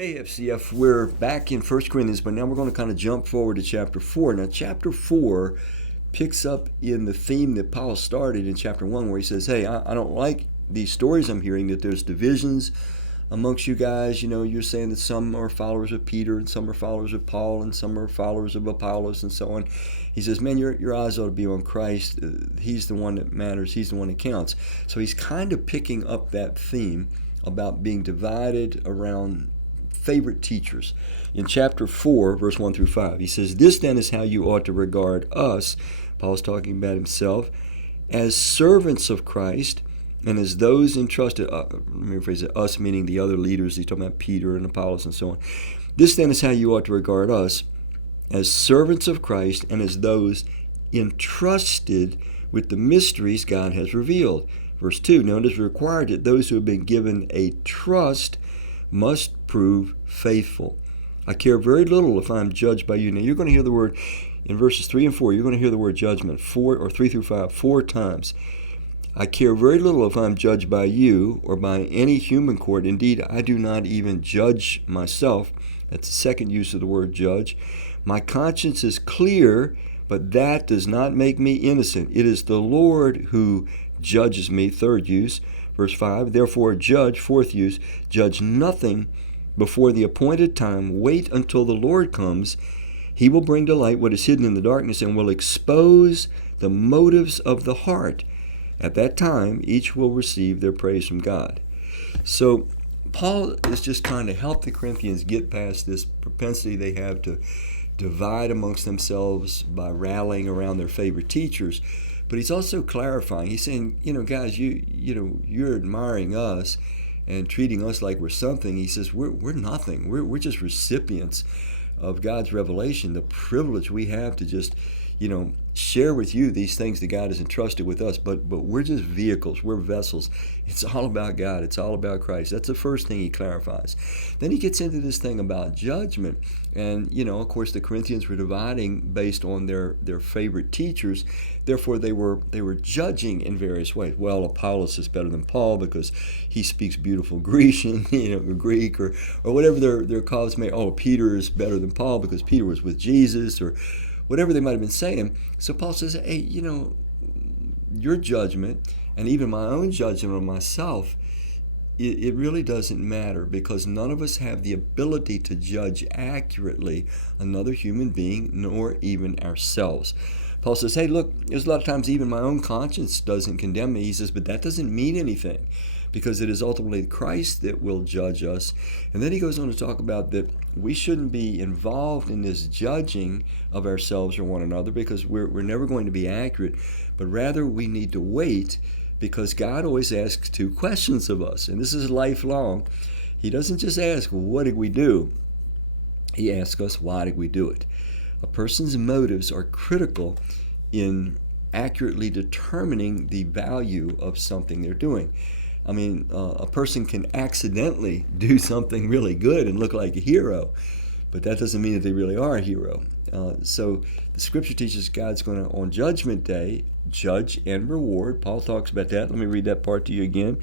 Hey FCF, we're back in 1 Corinthians, but now we're going to kind of jump forward to chapter 4. Now, chapter 4 picks up in the theme that Paul started in chapter 1, where he says, hey, I don't like these stories I'm hearing that there's divisions amongst you guys. You know, you're saying that some are followers of Peter, and some are followers of Paul, and some are followers of Apollos, and so on. He says, man, your eyes ought to be on Christ. He's the one that matters. He's the one that counts. So he's kind of picking up that theme about being divided around favorite teachers. In chapter 4, verse 1 through 5, he says, this then is how you ought to regard us, Paul's talking about himself, as servants of Christ and as those entrusted, let me rephrase it, us meaning the other leaders, he's talking about Peter and Apollos and so on. This then is how you ought to regard us, as servants of Christ and as those entrusted with the mysteries God has revealed. Verse 2, now it is required that those who have been given a trust must prove faithful. I care very little if I'm judged by you. Now you're going to hear the word in verses 3 and 4. You're going to hear the word judgment 3 through 5 4 times. I care very little if I'm judged by you or by any human court. Indeed, I do not even judge myself. That's the second use of the word judge. My conscience is clear, but that does not make me innocent. It is the Lord who judges me. Third use. Verse 5, therefore judge, fourth use, judge nothing before the appointed time. Wait until the Lord comes. He will bring to light what is hidden in the darkness and will expose the motives of the heart. At that time, each will receive their praise from God. So Paul is just trying to help the Corinthians get past this propensity they have to divide amongst themselves by rallying around their favorite teachers. But he's also clarifying. He's saying, guys, you're admiring us and treating us like we're something. He says, we're nothing. We're just recipients of God's revelation, the privilege we have to just, share with you these things that God has entrusted with us. But we're just vehicles. We're vessels. It's all about God. It's all about Christ. That's the first thing he clarifies. Then he gets into this thing about judgment. And, of course, the Corinthians were dividing based on their favorite teachers. Therefore, they were judging in various ways. Well, Apollos is better than Paul because he speaks beautiful Grecian, Greek, or whatever their cause may. Oh, Peter is better than Paul because Peter was with Jesus, or whatever they might have been saying. So Paul says, hey, your judgment and even my own judgment of myself, it really doesn't matter because none of us have the ability to judge accurately another human being, nor even ourselves. Paul says, hey, look, there's a lot of times even my own conscience doesn't condemn me. He says, but that doesn't mean anything because it is ultimately Christ that will judge us. And then he goes on to talk about that we shouldn't be involved in this judging of ourselves or one another because we're never going to be accurate, but rather we need to wait because God always asks two questions of us, and this is lifelong. He doesn't just ask, what did we do? He asks us, why did we do it? A person's motives are critical in accurately determining the value of something they're doing. I mean, a person can accidentally do something really good and look like a hero, but that doesn't mean that they really are a hero. So the scripture teaches God's going to, on Judgment Day, judge and reward. Paul talks about that. Let me read that part to you again.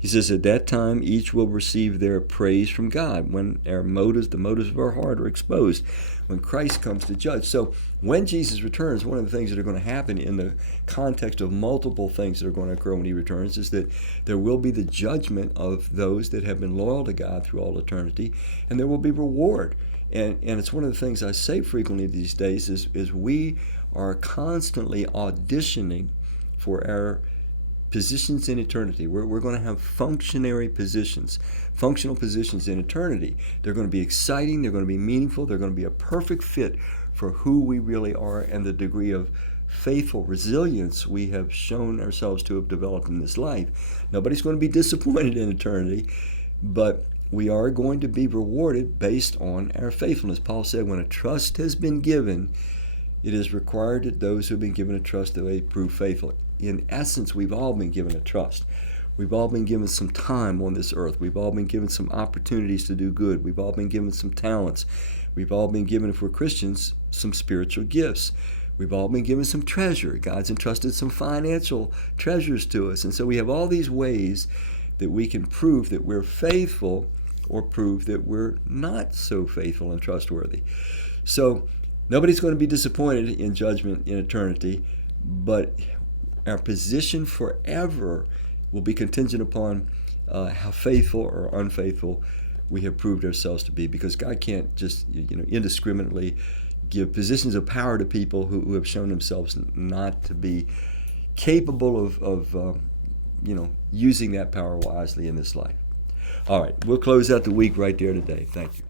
He says, at that time, each will receive their praise from God when our motives, the motives of our heart are exposed, when Christ comes to judge. So when Jesus returns, one of the things that are going to happen in the context of multiple things that are going to occur when he returns is that there will be the judgment of those that have been loyal to God through all eternity, and there will be reward. And it's one of the things I say frequently these days is we are constantly auditioning for our positions in eternity. We're going to have functional positions in eternity. They're going to be exciting, they're going to be meaningful, they're going to be a perfect fit for who we really are and the degree of faithful resilience we have shown ourselves to have developed in this life. Nobody's going to be disappointed in eternity, but we are going to be rewarded based on our faithfulness. Paul said, when a trust has been given, it is required that those who have been given a trust that they prove faithful. In essence, we've all been given a trust. We've all been given some time on this earth. We've all been given some opportunities to do good. We've all been given some talents. We've all been given, if we're Christians, some spiritual gifts. We've all been given some treasure. God's entrusted some financial treasures to us. And so we have all these ways that we can prove that we're faithful or prove that we're not so faithful and trustworthy. So nobody's going to be disappointed in judgment in eternity, but our position forever will be contingent upon how faithful or unfaithful we have proved ourselves to be, because God can't just indiscriminately give positions of power to people who have shown themselves not to be capable of using that power wisely in this life. All right, we'll close out the week right there today. Thank you.